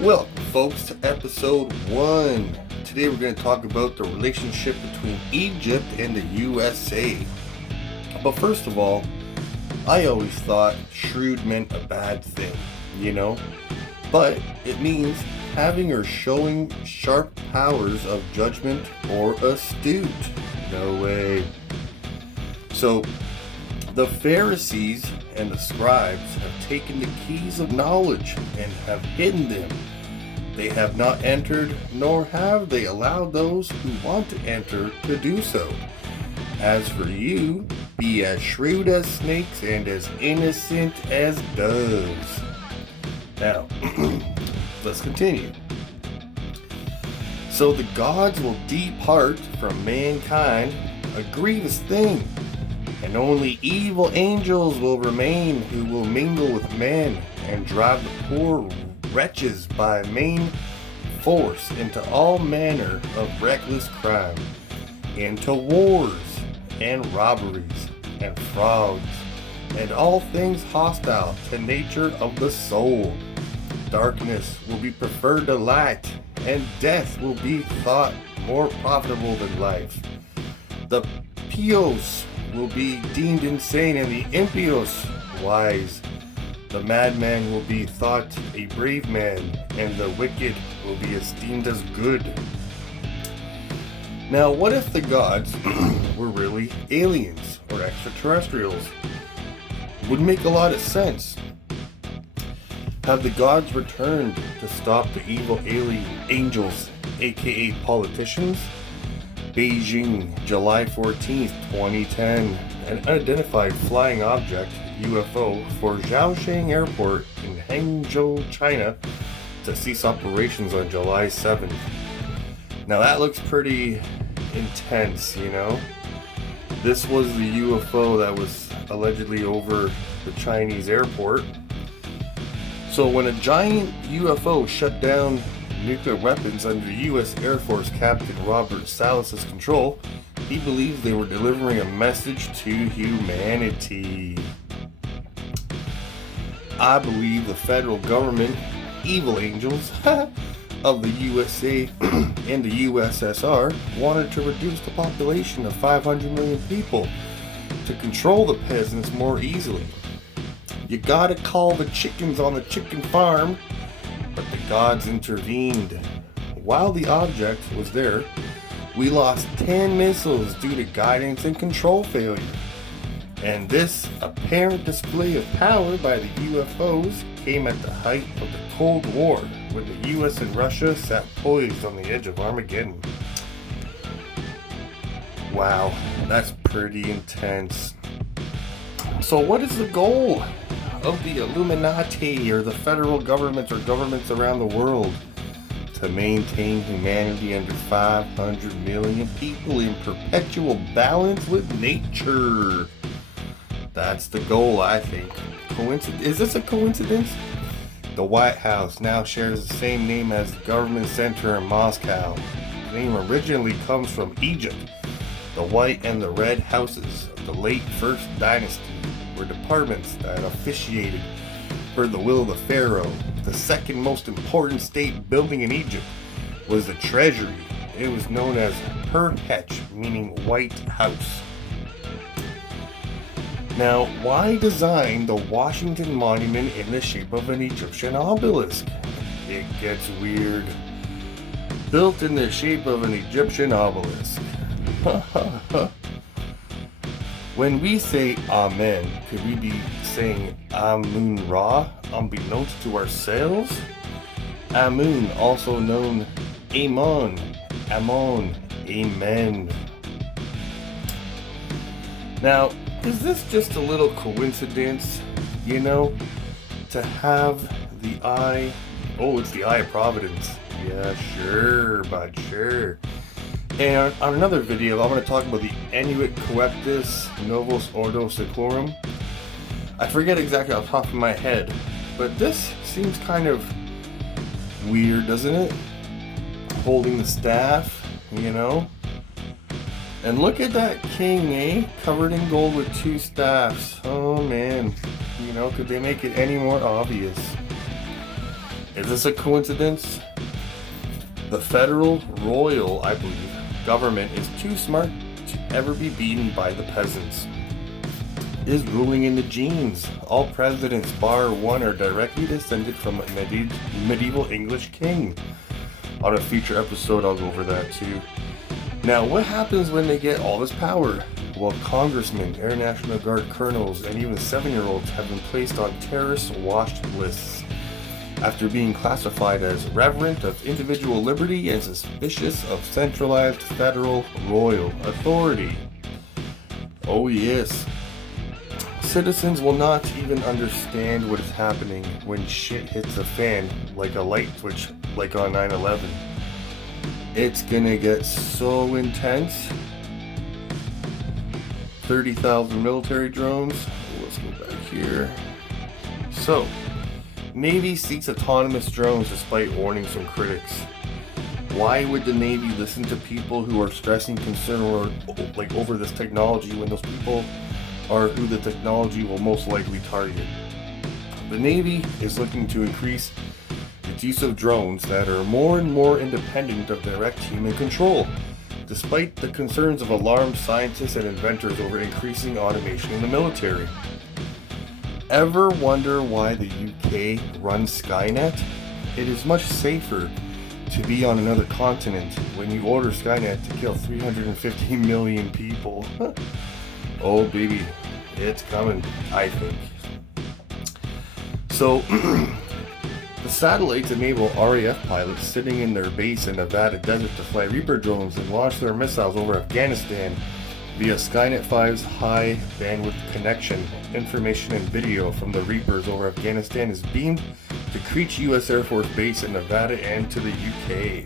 Welcome, folks, to episode 1. Today we're going to talk about the relationship between Egypt and the USA. But first of all, I always thought shrewd meant a bad thing, But it means having or showing sharp powers of judgment or astute. No way. So, the Pharisees and the scribes have taken the keys of knowledge and have hidden them. They have not entered, nor have they allowed those who want to enter to do so. As for you, be as shrewd as snakes and as innocent as doves. Now, let's continue. So the gods will depart from mankind, a grievous thing, and only evil angels will remain, who will mingle with men and drive the poor wretches by main force into all manner of reckless crime, into wars and robberies and frauds, and all things hostile to nature of the soul. Darkness will be preferred to light, and death will be thought more profitable than life. The pious will be deemed insane, and the impious wise. The madman will be thought a brave man, and the wicked will be esteemed as good. Now, what if the gods were really aliens or extraterrestrials? Would make a lot of sense. Have the gods returned to stop the evil alien angels, aka politicians? Beijing, July 14th, 2010. An unidentified flying object, UFO, for Zhaosheng Airport in Hangzhou, China, to cease operations on July 7th. Now that looks pretty intense, This was the UFO that was allegedly over the Chinese airport. So when a giant UFO shut down nuclear weapons under U.S. Air Force Captain Robert Salas's control, he believes they were delivering a message to humanity. I believe the federal government, evil angels of the USA and the USSR, wanted to reduce the population of 500 million people to control the peasants more easily. You gotta call the chickens on the chicken farm, but the gods intervened. While the object was there, we lost 10 missiles due to guidance and control failure. And this apparent display of power by the UFOs came at the height of the Cold War, when the US and Russia sat poised on the edge of Armageddon. Wow, that's pretty intense. So what is the goal of the Illuminati or the federal government or governments around the world? To maintain humanity under 500 million people in perpetual balance with nature. That's the goal, I think. Is this a coincidence? The White House now shares the same name as the government center in Moscow. The name originally comes from Egypt. The white and the red houses of the late First Dynasty were departments that officiated for the will of the pharaoh. The second most important state building in Egypt was the treasury. It was known as Perhetch, meaning White House. Now, why design the Washington Monument in the shape of an Egyptian obelisk? It gets weird. Built in the shape of an Egyptian obelisk. When we say Amen, could we be saying Amun Ra, unbeknownst to ourselves? Amun, also known Amon, Amen. Now, is this just a little coincidence, to have the eye? Oh, it's the eye of providence. Yeah, sure, bud, sure. And on another video, I'm going to talk about the Inuit Coeptus Novus Ordo Seclorum. I forget exactly off the top of my head, but this seems kind of weird, doesn't it? Holding the staff, And look at that king, covered in gold with 2 staffs. Oh man, could they make it any more obvious? Is this a coincidence? The federal royal, I believe, government is too smart to ever be beaten by the peasants. Is ruling in the genes. All presidents, bar one, are directly descended from a medieval English king. On a future episode, I'll go over that too. Now, what happens when they get all this power? Well, congressmen, Air National Guard colonels, and even 7-year-olds have been placed on terrorist watch lists after being classified as reverent of individual liberty and suspicious of centralized federal royal authority. Oh yes. Citizens will not even understand what is happening when shit hits the fan like a light switch, like on 9/11. It's gonna get so intense. 30,000 military drones. Let's go back here. So, Navy seeks autonomous drones despite warnings from critics. Why would the Navy listen to people who are expressing concern over this technology when those people are who the technology will most likely target? The Navy is looking to increase its use of drones that are more and more independent of direct human control, despite the concerns of alarmed scientists and inventors over increasing automation in the military. Ever wonder why the UK runs Skynet? It is much safer to be on another continent when you order Skynet to kill 350 million people. Oh baby, it's coming, I think. So, the satellites enable RAF pilots sitting in their base in Nevada desert to fly Reaper drones and launch their missiles over Afghanistan via Skynet 5's high bandwidth connection. Information and video from the Reapers over Afghanistan is beamed to Creech U.S. Air Force Base in Nevada and to the UK.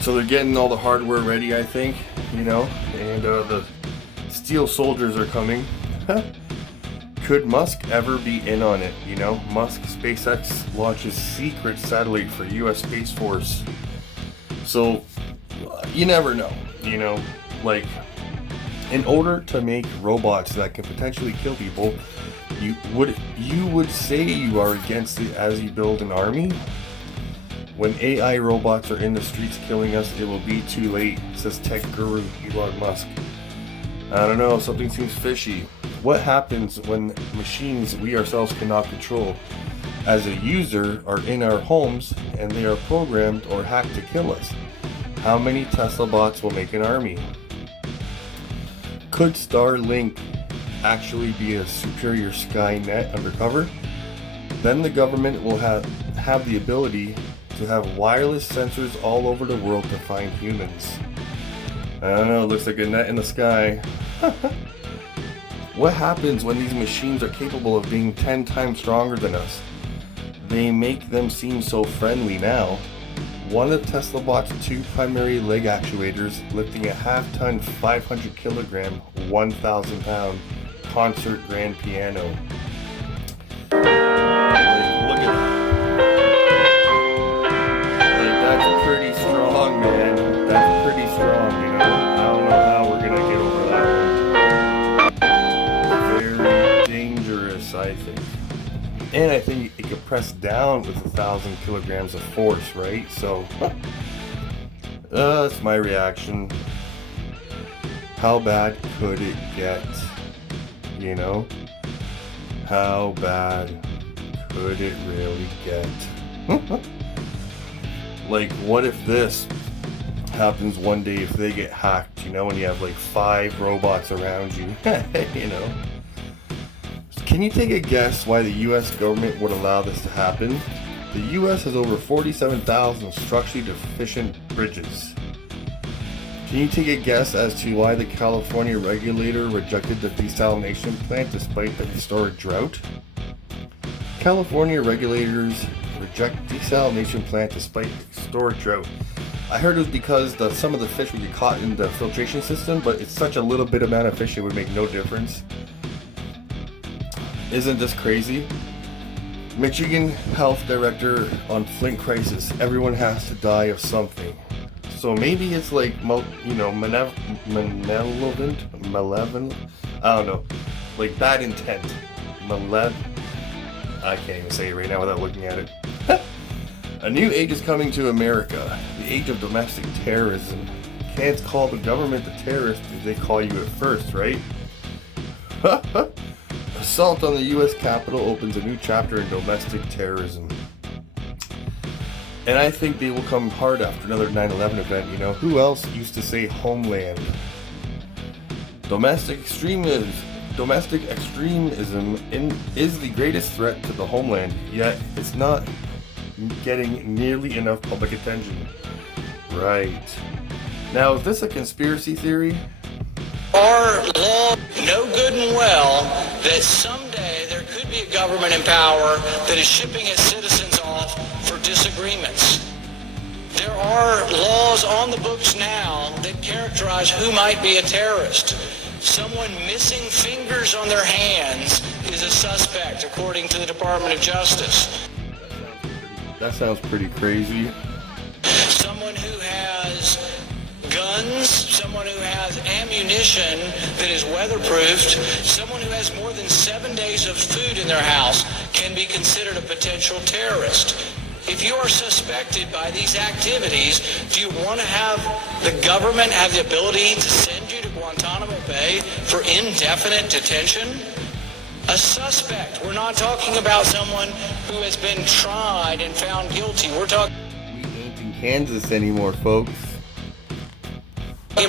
So they're getting all the hardware ready, I think, and the steel soldiers are coming. Could Musk ever be in on it? Musk SpaceX launches secret satellite for U.S. Space Force. So you never know, in order to make robots that can potentially kill people, you would say you are against it as you build an army. When AI robots are in the streets killing us, it will be too late, says tech guru Elon Musk. I don't know, something seems fishy. What happens when machines we ourselves cannot control, as a user, are in our homes and they are programmed or hacked to kill us? How many Tesla bots will make an army? Could Starlink actually be a superior Skynet undercover? Then the government will have the ability to have wireless sensors all over the world to find humans. I don't know, it looks like a net in the sky. What happens when these machines are capable of being 10 times stronger than us? They make them seem so friendly now. One of Tesla Bot's 2 primary leg actuators lifting a half-ton, 500 kilogram, 1,000 pound concert grand piano. Look at that. That's pretty strong, man. That's pretty strong, I don't know how we're gonna get over that one. Very dangerous, I think. And I think it could press down with 1,000 kilograms of force, right? So, that's my reaction. How bad could it get? How bad could it really get? What if this happens one day if they get hacked, and you have 5 robots around you, Can you take a guess why the U.S. government would allow this to happen? The U.S. has over 47,000 structurally deficient bridges. Can you take a guess as to why the California regulator rejected the desalination plant despite the historic drought? California regulators reject desalination plant despite historic drought. I heard it was because some of the fish would get caught in the filtration system, but it's such a little bit amount of fish it would make no difference. Isn't this crazy? Michigan health director on Flint crisis. Everyone has to die of something. So maybe it's malevolent, I don't know, bad intent. I can't even say it right now without looking at it. A new age is coming to America. The age of domestic terrorism. Can't call the government a terrorist if they call you it first, right? Assault on the U.S. Capitol opens a new chapter in domestic terrorism. And I think they will come hard after another 9/11 event, you know. Who else used to say homeland? Domestic extremism is the greatest threat to the homeland, yet it's not getting nearly enough public attention. Right. Now, is this a conspiracy theory? Our law know good and well that someday there could be a government in power that is shipping its citizens off for disagreements. There are laws on the books now that characterize who might be a terrorist. Someone missing fingers on their hands is a suspect, according to the Department of Justice. That sounds pretty crazy. Someone who has guns, someone who has ammunition that is weatherproofed, someone who has more than 7 days of food in their house can be considered a potential terrorist. If you are suspected by these activities, do you want to have the government have the ability to send you to Guantanamo Bay for indefinite detention? A suspect. We're not talking about someone who has been tried and found guilty. We're talking We ain't in Kansas anymore, folks.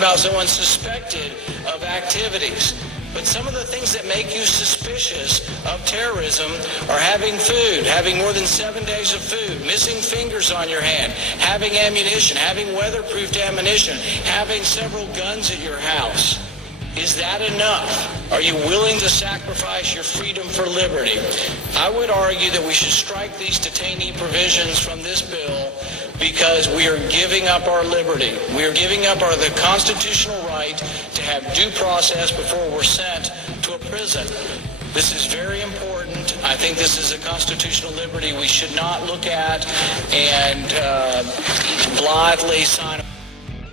about someone suspected of activities. But some of the things that make you suspicious of terrorism are having food, having more than 7 days of food, missing fingers on your hand, having ammunition, having weatherproofed ammunition, having several guns at your house. Is that enough? Are you willing to sacrifice your freedom for liberty? I would argue that we should strike these detainee provisions from this bill because we are giving up our liberty. We are giving up the constitutional right to have due process before we're sent to a prison. This is very important. I think this is a constitutional liberty we should not look at and blithely sign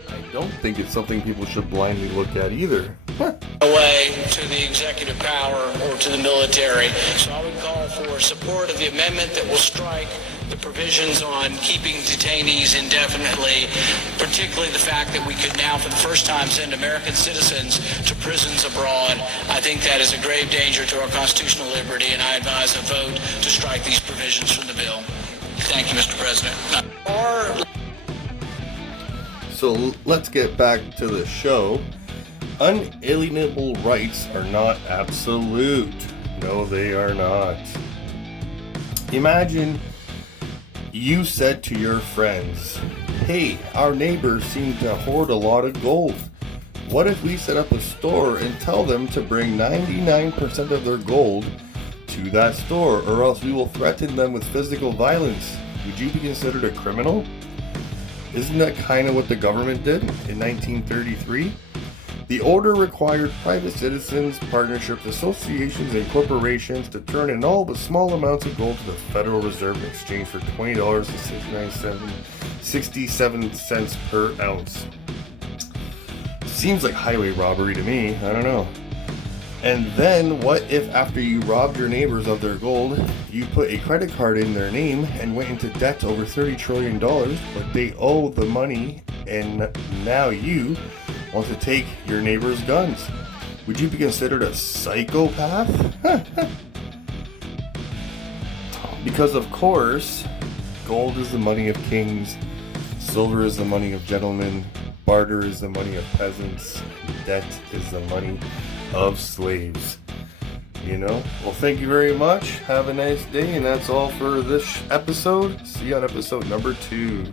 I don't think it's something people should blindly look at either. away to the executive power or to the military. So I would call for support of the amendment that will strike the provisions on keeping detainees indefinitely, particularly the fact that we could now for the first time send American citizens to prisons abroad. I think that is a grave danger to our constitutional liberty, and I advise a vote to strike these provisions from the bill. Thank you, Mr. President. So let's get back to the show. Unalienable rights are not absolute. No, they are not. Imagine you said to your friends, "Hey, our neighbors seem to hoard a lot of gold. What if we set up a store and tell them to bring 99% of their gold to that store, or else we will threaten them with physical violence?" Would you be considered a criminal? Isn't that kind of what the government did in 1933? The order required private citizens, partnerships, associations, and corporations to turn in all but small amounts of gold to the Federal Reserve in exchange for $20.67 per ounce. Seems like highway robbery to me. I don't know. And then what if after you robbed your neighbors of their gold, you put a credit card in their name and went into debt over $30 trillion, but they owe the money and now you want to take your neighbor's guns? Would you be considered a psychopath? Because of course, gold is the money of kings, silver is the money of gentlemen, barter is the money of peasants, debt is the money of slaves. You know? Well, thank you very much. Have a nice day, and that's all for this episode. See you on episode number 2.